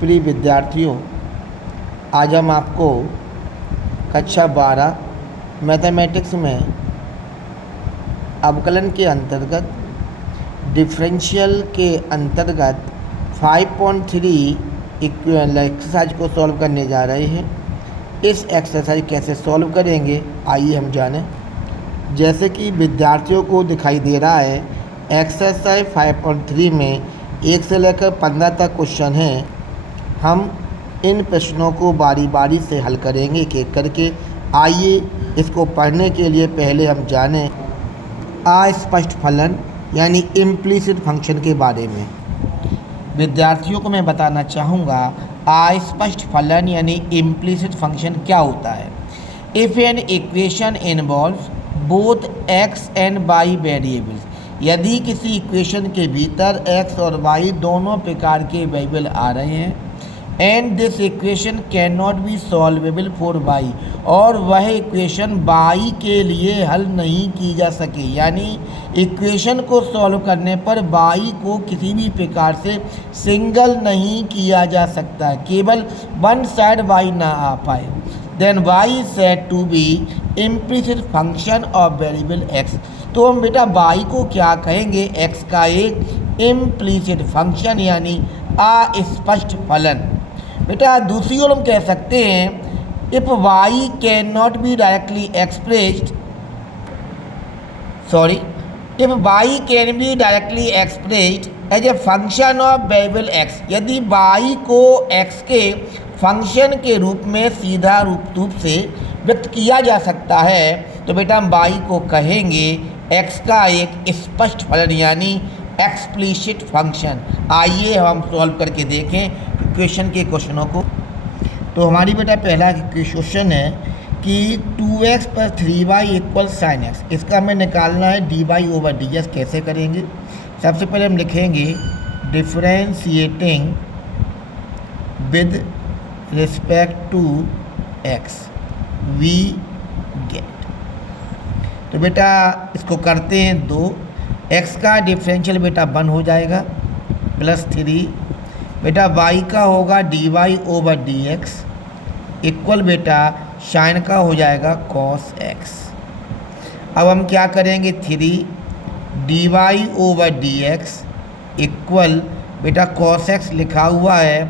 प्रिय विद्यार्थियों, आज हम आपको कक्षा 12 मैथमेटिक्स में अवकलन के अंतर्गत डिफरेंशियल के अंतर्गत 5.3 एक्सरसाइज को सॉल्व करने जा रहे हैं। इस एक्सरसाइज कैसे सॉल्व करेंगे आइए हम जानें। जैसे कि विद्यार्थियों को दिखाई दे रहा है, एक्सरसाइज 5.3 में 1 से लेकर 15 तक क्वेश्चन हैं। हम इन प्रश्नों को बारी बारी से हल करेंगे एक एक करके। आइए इसको पढ़ने के लिए पहले हम जानें अस्पष्ट फलन यानी इम्प्लिसिट फंक्शन के बारे में। विद्यार्थियों को मैं बताना चाहूँगा अस्पष्ट फलन यानी इम्प्लिसिट फंक्शन क्या होता है। If an equation involves both x and y variables, यदि किसी इक्वेशन के भीतर x और y दोनों प्रकार के वेरिएबल आ रहे हैं, and this equation can not be solvable for y, और वह इक्वेशन y के लिए हल नहीं की जा सके, यानी इक्वेशन को सॉल्व करने पर y को किसी भी प्रकार से सिंगल नहीं किया जा सकता, केवल वन साइड y ना आ पाए, then y is said to be implicit function of variable x। तो हम बेटा y को क्या कहेंगे, x का एक इम्प्लिसिट फंक्शन यानी अस्पष्ट फलन। बेटा दूसरी ओर हम कह सकते हैं if y can not be directly expressed, if y can be directly expressed as a function of variable x, यदि y को x के फंक्शन के रूप में सीधा रूप से व्यक्त किया जा सकता है, तो बेटा हम y को कहेंगे x का एक स्पष्ट फलन यानी एक्सप्लिसिट फंक्शन। आइए हम सॉल्व करके देखें इक्वेशन के क्वेश्चनों को। तो हमारी बेटा पहला क्वेश्चन है कि 2x + 3y = sin x, इसका हमें निकालना है dy/dx। कैसे करेंगे? सबसे पहले हम लिखेंगे differentiating with respect to x we get. तो बेटा इसको करते हैं 2, x का डिफरेंशियल बेटा 1 हो जाएगा +3, बेटा y का होगा dy/dx इक्वल बेटा साइन का हो जाएगा cos x। अब हम क्या करेंगे 3 dy/dx इक्वल बेटा cos x लिखा हुआ है,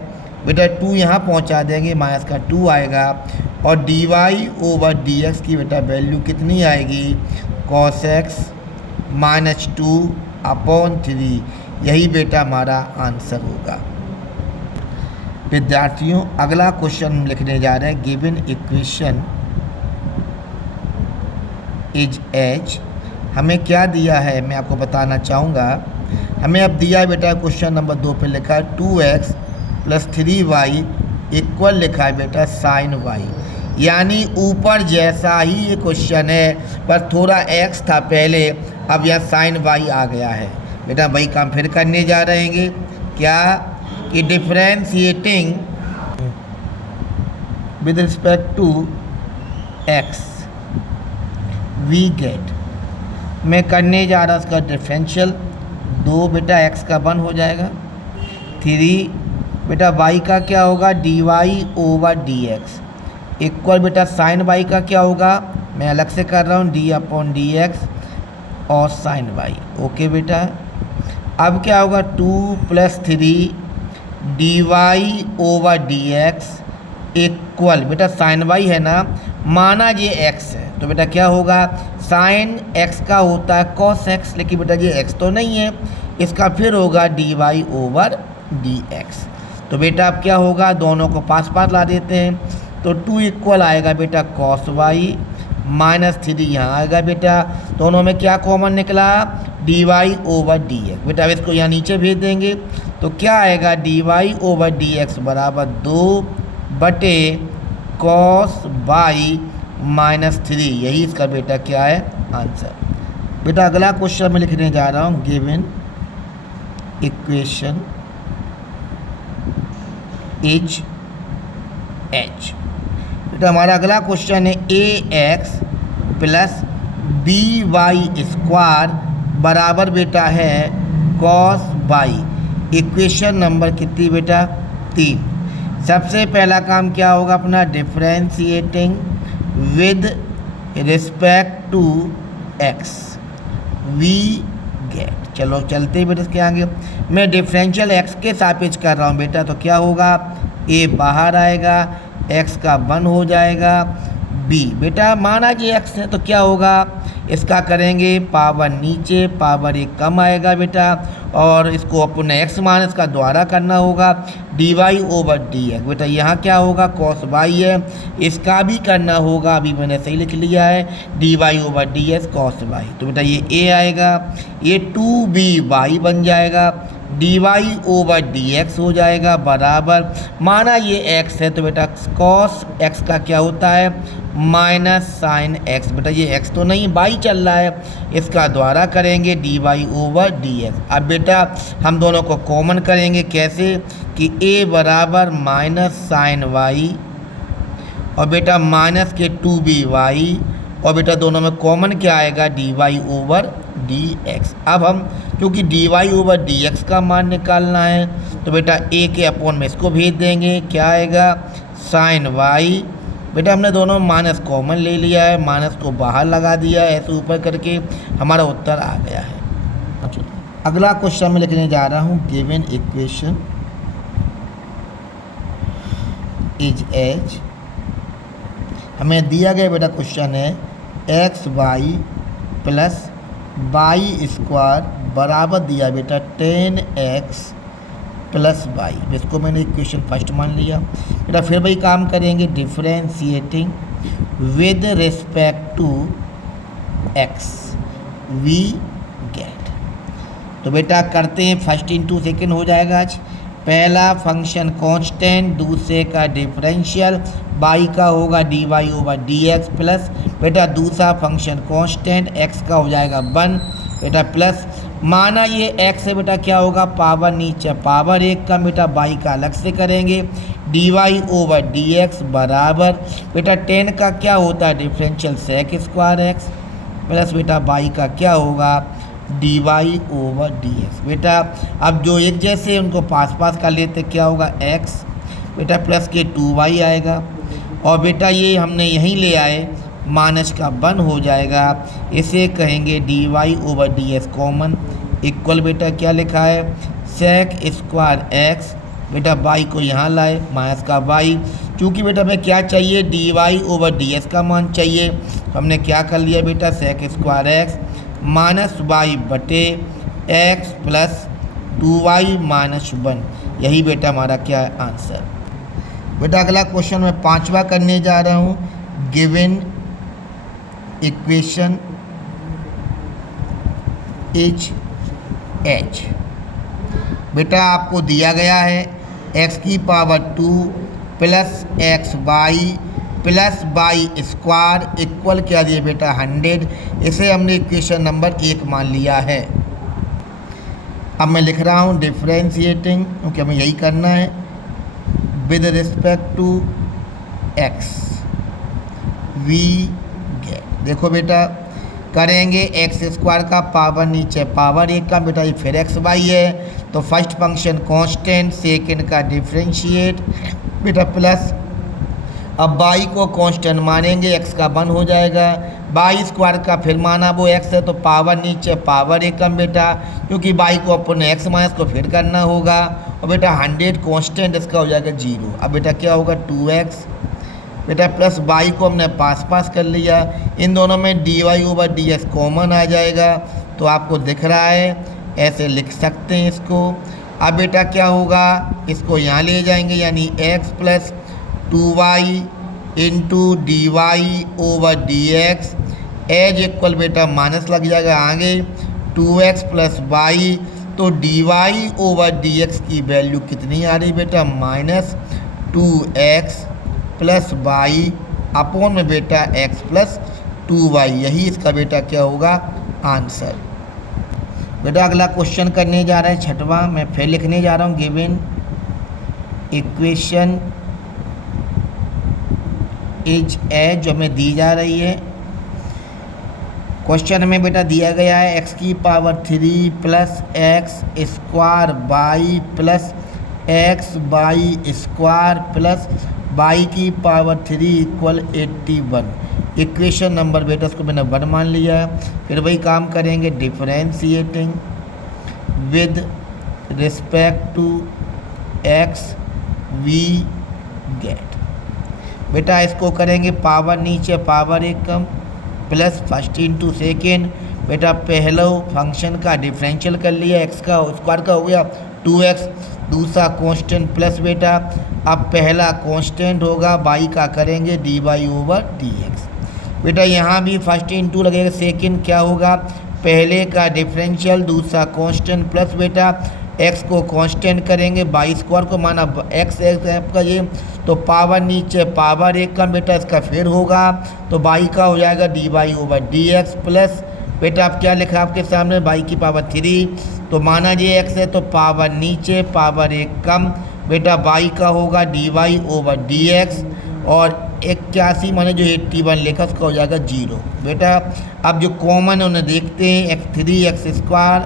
बेटा 2 यहाँ पहुँचा देंगे, माइनस का 2 आएगा, और dy/dx की बेटा वैल्यू कितनी आएगी cos x -2/3। यही बेटा हमारा आंसर होगा। विद्यार्थियों अगला क्वेश्चन हम लिखने जा रहे हैं। गिवन इक्वेशन इज एच, हमें क्या दिया है मैं आपको बताना चाहूँगा। हमें अब दिया है बेटा क्वेश्चन नंबर 2 पे लिखा है 2x + 3y इक्वल लिखा है बेटा sin y, यानी ऊपर जैसा ही ये क्वेश्चन है पर थोड़ा x था पहले, अब यह sin y आ गया है। बेटा वही काम फिर करने जा रहे हैं। क्या कि differentiating with respect to x we get, मैं करने जा रहा उसका डिफरेंशियल 2 बेटा x का 1 हो जाएगा, 3 बेटा y का क्या होगा dy/dx इक्वल बेटा साइन y का क्या होगा, मैं अलग से कर रहा हूँ d/dx और साइन y। ओके बेटा अब क्या होगा 2 + 3 dy/dx इक्वल बेटा साइन y है ना, माना ये x है तो बेटा क्या होगा साइन x का होता है cos x, लेकिन बेटा ये x तो नहीं है, इसका फिर होगा dy/dx। तो बेटा अब क्या होगा, दोनों को पास पास ला देते हैं, तो 2 इक्वल आएगा बेटा cos y -3 यहाँ आएगा बेटा, दोनों में क्या कॉमन निकला dy/dx। बेटा अब इसको यहाँ नीचे भेज देंगे तो क्या आएगा dy/dx बराबर 2/cos y -3, यही इसका बेटा क्या है आंसर। बेटा अगला क्वेश्चन मैं लिखने जा रहा हूँ। गिवन इक्वेशन इज एच, बेटा हमारा अगला क्वेश्चन है ax + by² बराबर बेटा है cos y, इक्वेशन नंबर कितनी बेटा 3। सबसे पहला काम क्या होगा अपना, differentiating with respect to x we get. चलो चलते ही बेटा इसके आगे, मैं डिफरेंशियल एक्स के सापेक्ष कर रहा हूँ बेटा, तो क्या होगा, ए बाहर आएगा, एक्स का 1 हो जाएगा, बी बेटा माना कि एक्स है तो क्या होगा, इसका करेंगे पावर नीचे, पावर एक कम आएगा बेटा, और इसको अपने एक्स माइनस का द्वारा करना होगा, d Y over D x. बेटा यहाँ क्या होगा, कॉस वाई है, इसका भी करना होगा, अभी मैंने सही लिख लिया है, d Y over D x cos y. तो बेटा ये ए आएगा, ये 2b बन जाएगा, d Y over D x हो जाएगा बराबर, माना ये एक्स है तो बेटा कॉस एक्स का क्या होता है, माइनस साइन एक्स। बेटा ये एक्स तो नहीं वाई चल रहा है, इसका द्वारा करेंगे d Y over D x. अब बेटा हम दोनों को कॉमन करेंगे, कैसे कि ए बराबर माइनस साइन वाई और बेटा माइनस के 2b, और बेटा दोनों में कॉमन क्या आएगा, d Y over D x. अब हम क्योंकि d Y over D x का मान निकालना है तो बेटा ए के अपॉन में इसको भेज देंगे, क्या आएगा, साइन वाई। बेटा हमने दोनों माइनस कॉमन ले लिया है, माइनस को बाहर लगा दिया है, ऐसे ऊपर करके हमारा उत्तर आ गया है। अगला क्वेश्चन में लिखने जा रहा हूँ, गिवन इक्वेशन इज एज, हमें दिया गया बेटा क्वेश्चन है x y plus y square बराबर दिया बेटा 10x प्लस वाई। इसको मैंने इक्वेशन फर्स्ट मान लिया बेटा। फिर वही काम करेंगे, differentiating with respect to x we get. तो बेटा करते हैं, फर्स्ट इंटू सेकेंड हो जाएगा आज। पहला फंक्शन कांस्टेंट, दूसरे का डिफरेंशियल, बाई का होगा d Y over D x plus बेटा दूसरा फंक्शन कांस्टेंट एक्स का हो जाएगा 1 बेटा प्लस, माना ये एक्स है बेटा क्या होगा, पावर नीचे पावर एक का बेटा बाई का अलग से करेंगे, d Y over D x बराबर बेटा 10 का क्या होता है, differential sec square x plus बेटा बाई का क्या होगा, d Y over D x. बेटा अब जो एक जैसे उनको पास पास कर लेते, क्या होगा, एक्स बेटा प्लस के 2y आएगा, और बेटा ये हमने यहीं ले आए, माइनस का 1 हो जाएगा, इसे कहेंगे d Y over D x common, equal बेटा क्या लिखा है, सेक स्क्वायर एक्स बेटा बाई को यहाँ लाए, माइनस का बाई, चूँकि बेटा हमें क्या चाहिए, d Y over D x का मान चाहिए, तो हमने क्या कर लिया बेटा, sec square x minus y बटे एक्स प्लस 2y माइनस 1, यही बेटा हमारा क्या है आंसर। बेटा अगला क्वेश्चन मैं 5वां करने जा रहा हूँ, गिवन इक्वेशन इज एच। बेटा आपको दिया गया है x की power 2 plus x y plus y square equal क्या दिए बेटा 100, इसे हमने इक्वेशन नंबर 1 मान लिया है। अब मैं लिख रहा हूँ डिफ्रेंशिएटिंग, क्योंकि हमें यही करना है, with respect to x we get. देखो बेटा करेंगे एक्स स्क्वायर का पावर नीचे पावर एक का बेटा, ये फिर एक्स वाई है, तो फर्स्ट फंक्शन कांस्टेंट, सेकंड का डिफ्रेंशिएट बेटा प्लस, अब बाई को कांस्टेंट मानेंगे, एक्स का 1 हो जाएगा, बाई स्क्वायर का फिर माना वो एक्स है तो पावर नीचे पावर एक कम बेटा, क्योंकि बाई को अपने एक्स माइनस को फिर करना होगा, और बेटा 100 कांस्टेंट इसका हो जाएगा 0। अब बेटा क्या होगा 2x बेटा प्लस बाई को हमने पास पास कर लिया, इन दोनों में D Y over D x common आ जाएगा, तो आपको दिख रहा है, ऐसे लिख सकते हैं इसको। अब बेटा क्या होगा, इसको यहाँ ले जाएंगे, यानी x plus 2y into d Y over D x as equal बेटा माइनस लग जाएगा आगे 2x प्लस वाई, तो d Y over D x की वैल्यू कितनी आ रही बेटा, minus 2x plus Y upon में बेटा x प्लस 2y, यही इसका बेटा क्या होगा आंसर। बेटा अगला क्वेश्चन करने जा रहा है 6वां, मैं फिर लिखने जा रहा हूँ, गिवन इक्वेशन इज एज, जो हमें दी जा रही है। क्वेश्चन में बेटा दिया गया है x की power 3 plus x square y plus x y square plus y की पावर 3 इक्वल 81। इक्वेशन नंबर बेटा उसको मैंने 1 मान लिया है। फिर वही काम करेंगे, differentiating with respect to x we get. बेटा इसको करेंगे पावर नीचे पावर एक कम प्लस फर्स्ट इंटू सेकेंड। बेटा पहला फंक्शन का डिफरेंशियल कर लिया, एक्स का स्क्वायर का हो गया 2x, दूसरा कांस्टेंट प्लस बेटा अब पहला कांस्टेंट होगा बाई का करेंगे dy ओवर dx। बेटा यहाँ भी फर्स्ट इंटू लगेगा, सेकेंड क्या होगा पहले का डिफरेंशियल दूसरा कांस्टेंट प्लस बेटा x को कांस्टेंट करेंगे बाई स्क्वायर को माना x आपका ये तो पावर नीचे पावर एक का बेटा इसका फिर होगा तो बाई का हो जाएगा dy ओवर dx प्लस बेटा आप क्या लिखा आपके सामने बाई की पावर 3 तो माना ये x है तो पावर नीचे पावर एक कम बेटा बाई का होगा dy ओवर dx और 81 माने जो 81 लिखा उसका हो जाएगा 0। बेटा अब जो कॉमन है उन्हें देखते हैं, x3 square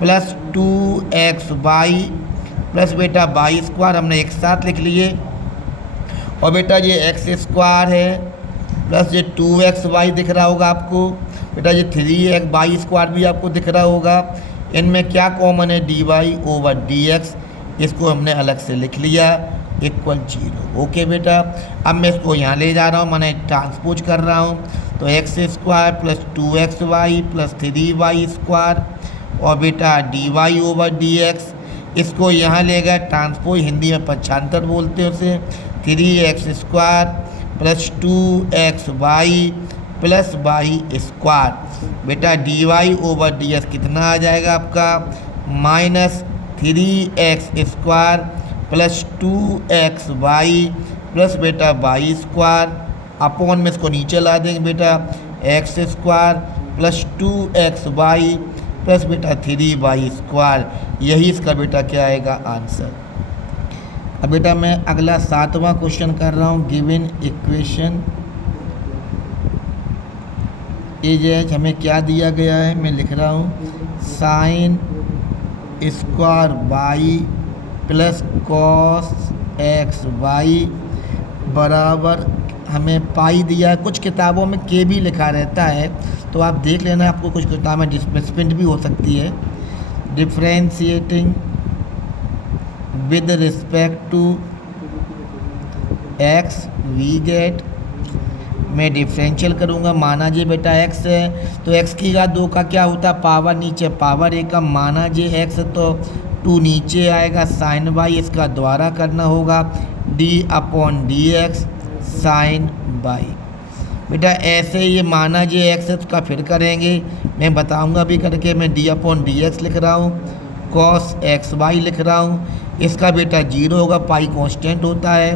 plus 2x by plus बेटा बाई स्क्वायर हमने एक साथ लिख लिए और बेटा ये x स्क्वायर है प्लस ये 2x बाई दिख रहा होगा आपको, बेटा ये 3x बाई स्क्वायर भी आपको दिख रहा होगा। इनमें क्या कॉमन है dy ओवर dx, इसको हमने अलग से लिख लिया इक्वल 0। ओके बेटा अब मैं इसको यहाँ ले जा रहा हूँ, मैंने ट्रांसपोज कर रहा हूँ तो x square plus 2x y plus 3y square और बेटा dy ओवर dx इसको यहाँ ले गए ट्रांसपोज, हिंदी में पक्षांतर बोलते हैं उसे, 3x square plus 2x y plus y square. बेटा dy ओवर dx कितना आ जाएगा आपका minus 3x square plus 2x y plus बेटा बाई स्क्वायर अपॉन में इसको नीचे ला देंगे बेटा x square plus 2x y plus बेटा 3y स्क्वायर। यही इसका बेटा क्या आएगा आंसर। अब बेटा मैं अगला 7वां क्वेश्चन कर रहा हूँ। गिवन इक्वेशन एज हमें क्या दिया गया है, मैं लिख रहा हूँ sine square y plus cos x y बराबर हमें पाई दिया है। कुछ किताबों में के भी लिखा रहता है तो आप देख लेना, आपको कुछ किताब में डिस्प्लेसमेंट भी हो सकती है। Differentiating with respect to x we get, मैं डिफरेंशियल करूँगा, माना जे बेटा x है तो x की घात 2 का क्या होता है पावर नीचे पावर एक का, माना जे x है तो 2 नीचे आएगा साइन बाई, इसका द्वारा करना होगा d upon d x sine y. बेटा ऐसे ये माना जे x है उसका फिर करेंगे, मैं बताऊंगा भी करके, मैं d अपॉन डी एक्स लिख रहा हूँ, कॉस एक्स वाई लिख रहा हूँ, इसका बेटा 0 होगा, पाई कांस्टेंट होता है,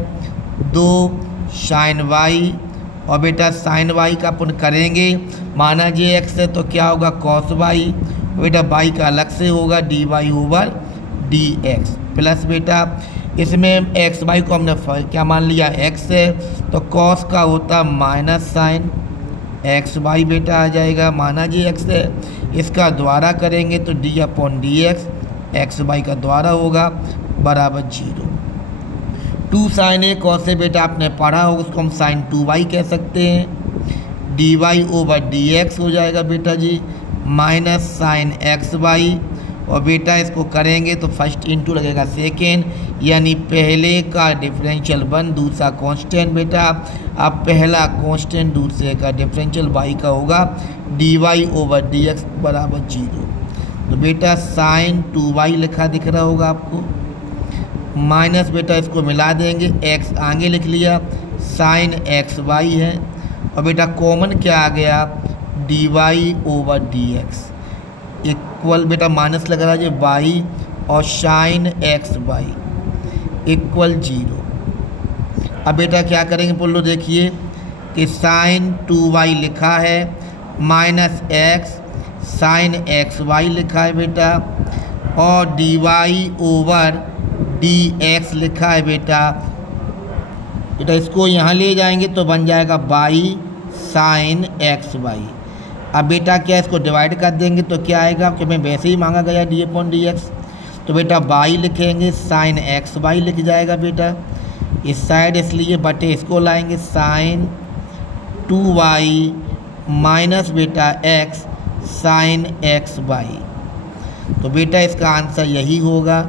2 साइन वाई और बेटा साइन वाई का अपन करेंगे, माना जे x है तो क्या होगा कॉस वाई, बेटा बाई का अलग से होगा dy ओवर dx प्लस बेटा इसमें x वाई को हमने क्या मान लिया x है तो कॉस का होता माइनस साइन एक्स वाई बेटा आ जाएगा, माना जे x है इसका द्वारा करेंगे तो d upon d x y का द्वारा होगा बराबर 0। 2 साइन ए कॉस से बेटा आपने पढ़ा होगा, उसको हम साइन 2y कह सकते हैं, dy ओवर dx हो जाएगा बेटा जी माइनस साइन एक्स वाई और बेटा इसको करेंगे तो फर्स्ट इंटू लगेगा सेकेंड, यानी पहले का डिफरेंशियल 1 दूसरा कांस्टेंट बेटा अब पहला कांस्टेंट दूसरे का डिफरेंशियल y का होगा dy ओवर dx बराबर 0। तो बेटा साइन 2y लिखा दिख रहा होगा आपको, माइनस बेटा इसको मिला देंगे x आगे लिख लिया साइन एक्स वाई है और बेटा कॉमन क्या आ गया dy ओवर dx इक्वल बेटा माइनस लग रहा है वाई और साइन एक्स वाई इक्वल 0। अब बेटा क्या करेंगे बोल लो, देखिए कि साइन 2y लिखा है minus x sine x y लिखा है बेटा और dy ओवर dx लिखा है बेटा इसको यहाँ ले जाएंगे तो बन जाएगा बाई साइन एक्स वाई। अब बेटा क्या इसको डिवाइड कर देंगे तो क्या आएगा, कि मैं वैसे ही मांगा गया डी अपॉन डी एक्स तो बेटा वाई लिखेंगे साइन एक्स वाई लिख जाएगा बेटा, इस साइड इसलिए बटे इसको लाएंगे साइन 2y माइनस बेटा एक्स साइन एक्स वाई। तो बेटा इसका आंसर यही होगा।